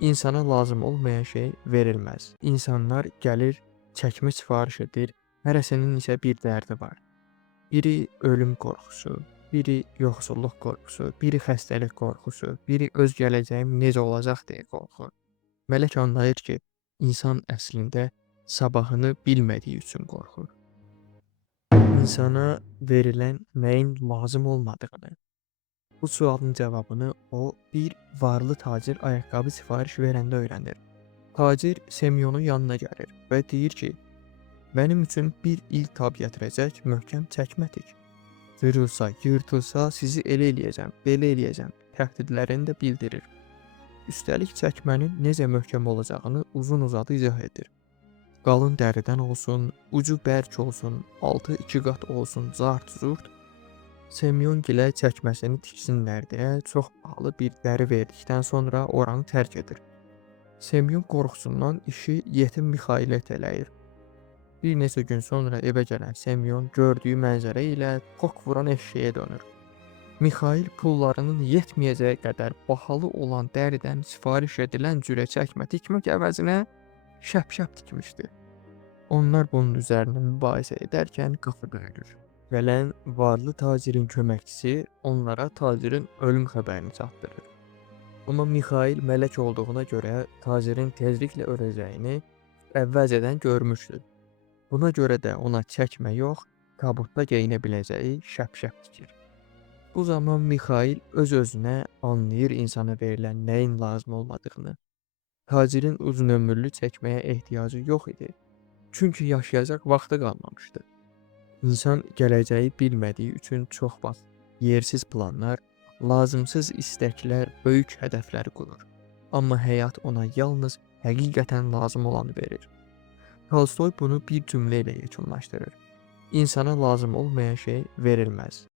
İnsana lazım olmayan şey verilməz. İnsanlar gəlir, çəkmə sifariş edir, hərəsinin isə bir dərdi var. Biri ölüm qorxusu, biri yoxsulluq qorxusu, biri xəstəlik qorxusu, biri öz gələcəyim necə olacaq deyə qorxur. Mələk anlayır ki, insan əslində sabahını bilmədiyi üçün qorxur. İnsana verilən nəyin lazım olmadığını, bu sualın cavabını o bir varlı tacir ayaqqabı sifariş verəndə öyrənir. Tacir Semyonun yanına gəlir və deyir ki, mənim üçün bir il tab gətirəcək möhkəm çəkmətik. Cırılsa, yırtılsa sizi elə eləyəcəm, belə eləyəcəm təhdidlərini də bildirir. Üstəlik çəkmənin necə möhkəm olacağını uzun-uzadı izah edir. Qalın dəridən olsun, ucu bərk olsun, altı 2 qat olsun, zart-zurt. Semyon gilə çəkməsini tiksinlər deyə çox bahalı bir dəri verdikdən sonra oranı tərk edir. Semyon qorxusundan işi yetim Mixailə tələyir. Bir neçə gün sonra evə gələn Semyon gördüyü mənzərə ilə tok vuran eşşəyə dönür. Mixail pullarının yetməyəcəyi qədər bahalı olan dəridən sifariş edilən cürə çəkmə tikmək əvəzinə şəpşəp tikmişdi. Onlar bunun üzərində mübahisə edərkən qapı döyülür. Gələn varlı tacirin köməkçisi onlara tacirin ölüm xəbərini çatdırır. Amma Mixail mələk olduğuna görə tacirin tezliklə öləcəyini əvvəlcədən görmüşdü. Buna görə də ona çəkmə yox, tabutda geyinə biləcəyi şəpşəp tikir. Bu zaman Mixail öz-özünə anlayır insana verilən nəyin lazım olmadığını. Tacirin uzun ömürlü çəkməyə ehtiyacı yox idi. Çünki yaşayacaq vaxtı qalmamışdı. İnsan gələcəyi bilmədiyi üçün çox vaxt yersiz planlar, lazımsız istəklər, böyük hədəflər qurur. Amma həyat ona yalnız həqiqətən lazım olanı verir. Tolstoy bunu bir cümlə ilə yekunlaşdırır. İnsana lazım olmayan şey verilməz.